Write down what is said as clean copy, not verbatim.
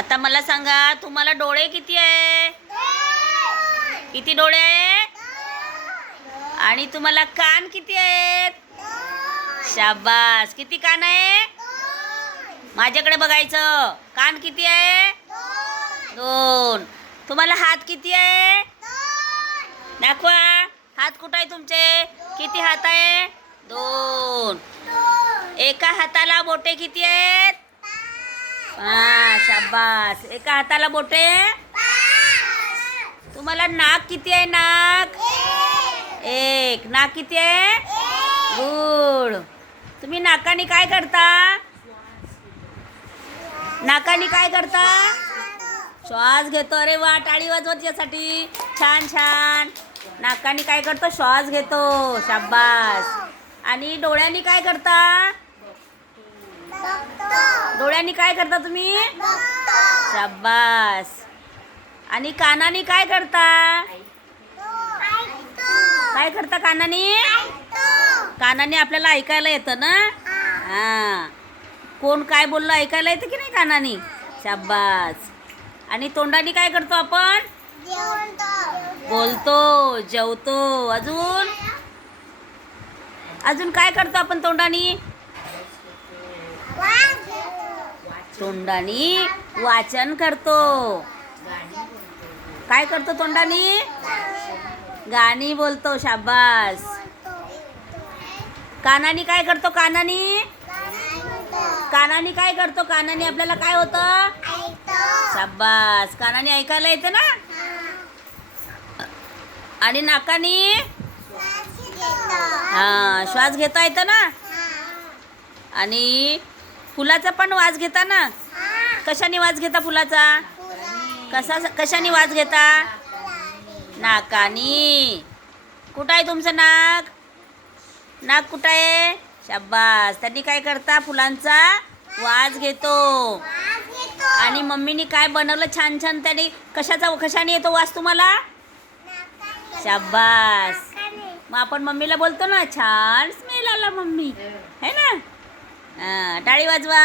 आता मला सांगा, तुम्हाला डोळे किती आहे? किती डोळे आहे? आणि तुम्हाला कान किती आहेत? शाबास. किती कान आहे? माझ्याकडे बघायचं. कान किती आहे? 2. तुम्हाला हात किती आहे? दाखवा. हात कुठे आहे तुमचे? किती हात आहे? 2. एका हाताला बोटे किती आहेत? 5. शाबास. एका हाताला बोटे? तुम्हाला नाक किती आहे? नाक 1. नाक किती आहे? गुड. तुम्ही नाकाने काय करता? नाकाने काय करता? श्वास घेतो. अरे वा, टाळी वाजवा त्यासाठी. छान छान. नाकाने काय करतो? श्वास घेतो. शाबास. आणि डोळ्यांनी काय करता? डोळ्यांनी काय करता तुम्ही? शाबास. आणि कानाने काय करता? काय करता कानाने? कानाने आपल्याला ऐकायला येतं ना? हां. कोण काय बोललं ऐकायला येतं की नाही कानाने? शाबास. आणि तोंडाने काय करतो आपण? बोलतो, जेवतो. अजून अजून काय करतो आपण तोंडाने? तोंडाने वाचन करतो. काय करतो तोंडाने? गाणी बोलतो. शाबास. कानाने काय करतो? कानाने कानाने काय करतो? कानाने आपल्याला काय होतं? शाबास. कानाने ऐकायला येतं ना? आणि नाकाने हां, श्वास घेता येतं ना? आणि फुलाचा पण वास घेता ना? कशाने वास घेता फुलाचा? कशाने वास घेता? नाकाने. कुठं आहे तुमचं नाक? नाक कुठं आहे? शाबास. त्यांनी काय करता? फुलांचा वास घेतो. आणि मम्मीने काय बनवलं छान छान, त्याने कशाने येतो वास तुम्हाला? शाबास. मग आपण मम्मीला बोलतो ना, छान स्मेल आला मम्मी, है ना? टाळी वाजवा.